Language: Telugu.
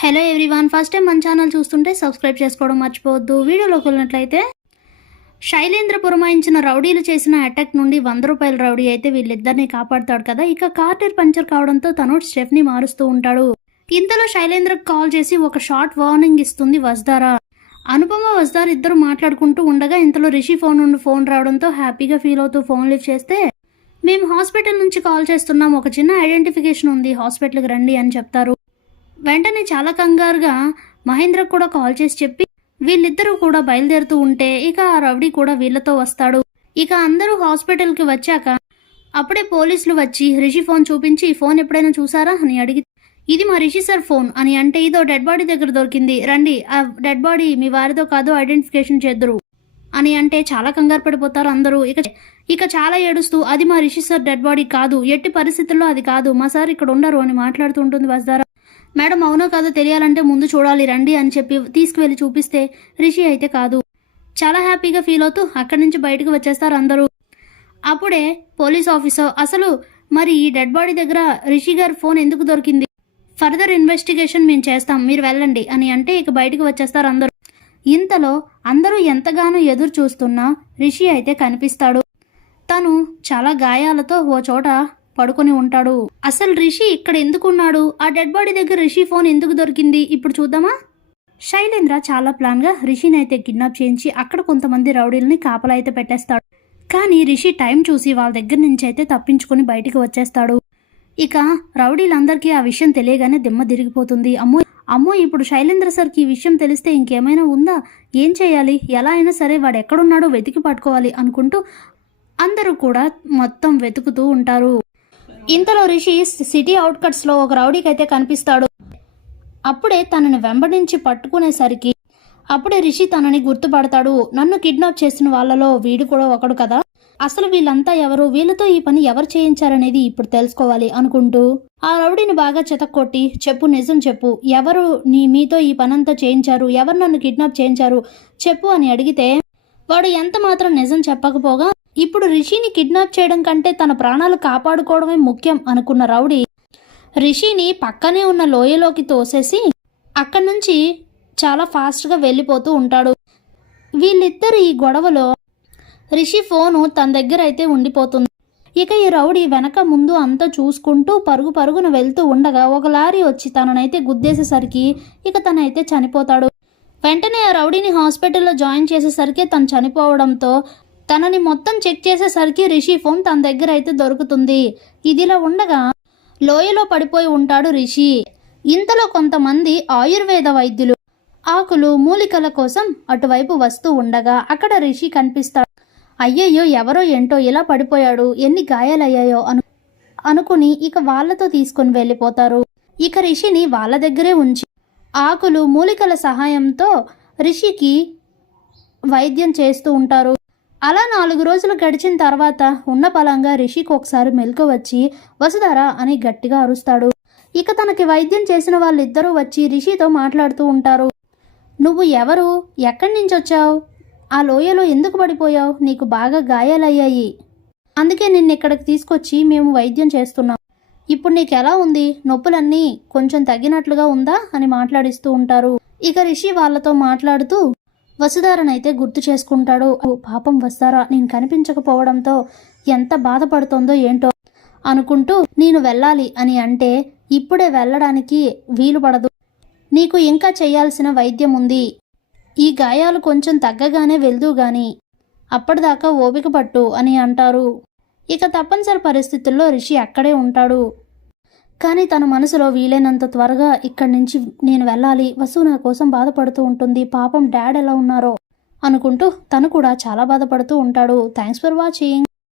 హలో ఎవ్రీవన్ ఫస్ట్ టైం మన ఛానల్ చూస్తుంటే సబ్స్క్రైబ్ చేసుకోవడం మర్చిపోవద్దు. వీడియోలోకి వెళ్ళినట్లయితే శైలేంద్ర పురమాయించిన రౌడీలు చేసిన అటాక్ నుండి వంద రూపాయల రౌడీ అయితే వీళ్ళిద్దరిని కాపాడుతాడు కదా. ఇక కార్టర్ పంచర్ కావడంతో తను స్టెఫ్ని మారుస్తూ ఉంటాడు. ఇంతలో శైలేంద్రకు కాల్ చేసి ఒక షార్ట్ వార్నింగ్ ఇస్తుంది వజ్దారా. అనుపమ వజ్దార్ ఇద్దరు మాట్లాడుకుంటూ ఉండగా ఇంతలో రిషి ఫోన్ నుండి ఫోన్ రావడంతో హ్యాపీగా ఫీల్ అవుతూ ఫోన్ లిఫ్ట్ చేస్తే మేము హాస్పిటల్ నుంచి కాల్ చేస్తున్నాం. ఒక చిన్న ఐడెంటిఫికేషన్ ఉంది. హాస్పిటల్కి రండి అని చెప్తారు. వెంటనే చాలా కంగారుగా మహేంద్ర కూడా కాల్ చేసి చెప్పి వీళ్ళిద్దరూ కూడా బయలుదేరుతూ ఉంటే ఇక ఆ రౌడీ కూడా వీళ్ళతో వస్తాడు. ఇక అందరూ హాస్పిటల్కి వచ్చాక అప్పుడే పోలీసులు వచ్చి రిషి ఫోన్ చూపించి ఫోన్ ఎప్పుడైనా చూసారా? అని అడిగి ఇది మా రిషి సార్ ఫోన్ అని అంటే ఇదో డెడ్ బాడీ దగ్గర దొరికింది. రండి ఆ డెడ్ బాడీ మీ వారితో కాదో ఐడెంటిఫికేషన్ చేద్దరు అని అంటే చాలా కంగారు పడిపోతారు అందరూ. ఇక ఇక చాలా ఏడుస్తూ అది మా రిషి సార్ డెడ్ బాడీ కాదు. ఎట్టి పరిస్థితుల్లో అది కాదు. మా సార్ ఇక్కడ ఉండరు అని మాట్లాడుతూ ఉంటుంది వస్తారా మేడం అవునో కాదో తెలియాలంటే ముందు చూడాలి రండి అని చెప్పి తీసుకువెళ్ళి చూపిస్తే రిషి అయితే కాదు. చాలా హ్యాపీగా ఫీల్ అవుతూ అక్కడి నుంచి బయటకు వచ్చేస్తారు అందరూ. అప్పుడే పోలీస్ ఆఫీసర్ అసలు మరి ఈ డెడ్ బాడీ దగ్గర రిషి గారి ఫోన్ ఎందుకు దొరికింది? ఫర్దర్ ఇన్వెస్టిగేషన్ మేము చేస్తాం మీరు వెళ్ళండి అని అంటే ఇక బయటకు వచ్చేస్తారు అందరూ. ఇంతలో అందరూ ఎంతగానో ఎదురు చూస్తున్నా రిషి అయితే కనిపిస్తాడు. తను చాలా గాయాలతో ఓ చోట పడుకొని ఉంటాడు. అసలు రిషి ఇక్కడ ఎందుకున్నాడు? ఆ డెడ్ బాడీ దగ్గర రిషి ఫోన్ ఎందుకు దొరికింది? ఇప్పుడు చూద్దామా? శైలేంద్ర చాలా ప్లాన్గా రిషిని అయితే కిడ్నాప్ చేయించి అక్కడ కొంతమంది రౌడీల్ని కాపలా అయితే పెట్టేస్తాడు. కానీ రిషి టైం చూసి వాళ్ళ దగ్గర నుంచి అయితే తప్పించుకొని బయటికి వచ్చేస్తాడు. ఇక రౌడీలందరికీ ఆ విషయం తెలియగానే దిమ్మ తిరిగిపోతుంది. అమ్మో అమ్మో ఇప్పుడు శైలేంద్ర సార్కి ఈ విషయం తెలిస్తే ఇంకేమైనా ఉందా? ఏం చేయాలి? ఎలా అయినా సరే వాడు ఎక్కడున్నాడో వెతికి పట్టుకోవాలి అనుకుంటూ అందరూ కూడా మొత్తం వెతుకుతూ ఉంటారు. ఇంతలో రిషి సిటీ అవుట్కట్స్లో ఒక రౌడీకి అయితే కనిపిస్తాడు. అప్పుడే తనని వెంబడించి పట్టుకునేసరికి అప్పుడే రిషి తనని గుర్తుపడతాడు. నన్ను కిడ్నాప్ చేసిన వాళ్ళలో వీడు కూడా ఒకడు కదా? అసలు వీళ్ళంతా ఎవరు? వీళ్ళతో ఈ పని ఎవరు చేయించారనేది ఇప్పుడు తెలుసుకోవాలి అనుకుంటూ ఆ రౌడీని బాగా చెతక్కొట్టి చెప్పు నిజం చెప్పు. ఎవరు నీ మీతో ఈ పనంతా చేయించారు? ఎవరు నన్ను కిడ్నాప్ చేయించారు? చెప్పు అని అడిగితే వాడు ఎంత మాత్రం నిజం చెప్పకపోగా ఇప్పుడు రిషిని కిడ్నాప్ చేయడం కంటే తన ప్రాణాలు కాపాడుకోవడమే ముఖ్యం అనుకున్న రౌడీ రిషిని పక్కనే ఉన్న లోయలోకి తోసేసి అక్కడి నుంచి చాలా ఫాస్ట్గా వెళ్ళిపోతూ ఉంటాడు. వీళ్ళిద్దరు ఈ గొడవలో రిషి ఫోను తన దగ్గర అయితే ఉండిపోతుంది. ఇక ఈ రౌడీ వెనక ముందు అంతా చూసుకుంటూ పరుగు పరుగున వెళ్తూ ఉండగా ఒక లారీ వచ్చి తననైతే గుద్దేసేసరికి ఇక తనైతే చనిపోతాడు. వెంటనే ఆ రౌడీని హాస్పిటల్లో జాయిన్ చేసేసరికి తను చనిపోవడంతో తనని మొత్తం చెక్ చేసేసరికి రిషి ఫోన్ తన దగ్గర అయితే దొరుకుతుంది. ఇదిలా ఉండగా లోయలో పడిపోయి ఉంటాడు రిషి. ఇంతలో కొంతమంది ఆయుర్వేద వైద్యులు ఆకులు మూలికల కోసం అటువైపు వస్తూ ఉండగా అక్కడ రిషి కనిపిస్తాడు. అయ్యయ్యో ఎవరో ఏంటో ఇలా పడిపోయాడు ఎన్ని గాయాలయ్యాయో అను అనుకుని ఇక వాళ్ళతో తీసుకుని వెళ్ళిపోతారు. ఇక రిషిని వాళ్ళ దగ్గరే ఉంచి ఆకులు మూలికల సహాయంతో రిషికి వైద్యం చేస్తూ ఉంటారు. అలా నాలుగు రోజులు గడిచిన తర్వాత ఉన్న పలంగా రిషికి ఒకసారి మెలకు వచ్చి వసుధార అని గట్టిగా అరుస్తాడు. ఇక తనకి వైద్యం చేసిన వాళ్ళిద్దరూ వచ్చి రిషితో మాట్లాడుతూ ఉంటారు. నువ్వు ఎవరు? ఎక్కడి నుంచి వచ్చావు? ఆ లోయలో ఎందుకు పడిపోయావు? నీకు బాగా గాయాలయ్యాయి. అందుకే నిన్ను ఇక్కడికి తీసుకొచ్చి మేము వైద్యం చేస్తున్నాం. ఇప్పుడు నీకు ఎలా ఉంది? నొప్పులన్నీ కొంచెం తగ్గినట్లుగా ఉందా? అని మాట్లాడిస్తూ ఉంటారు. ఇక రిషి వాళ్ళతో మాట్లాడుతూ వసుధారనైతే గుర్తు చేసుకుంటాడు. ఓ పాపం వస్తారా? నేను కనిపించకపోవడంతో ఎంత బాధపడుతోందో ఏంటో అనుకుంటూ నేను వెళ్ళాలి అని అంటే ఇప్పుడే వెళ్ళడానికి వీలు పడదు. నీకు ఇంకా చేయాల్సిన వైద్యం ఉంది. ఈ గాయాలు కొంచెం తగ్గగానే వెళ్దు గాని అప్పటిదాకా ఓపిక పట్టు అని అంటారు. ఇక తప్పనిసరి పరిస్థితుల్లో రిషి అక్కడే ఉంటాడు. కానీ తన మనసులో వీలైనంత త్వరగా ఇక్కడి నుంచి నేను వెళ్ళాలి. వసు నా కోసం బాధపడుతూ ఉంటుంది. పాపం డాడ్ ఎలా ఉన్నారో అనుకుంటూ తను కూడా చాలా బాధపడుతూ ఉంటాడు. Thanks for watching.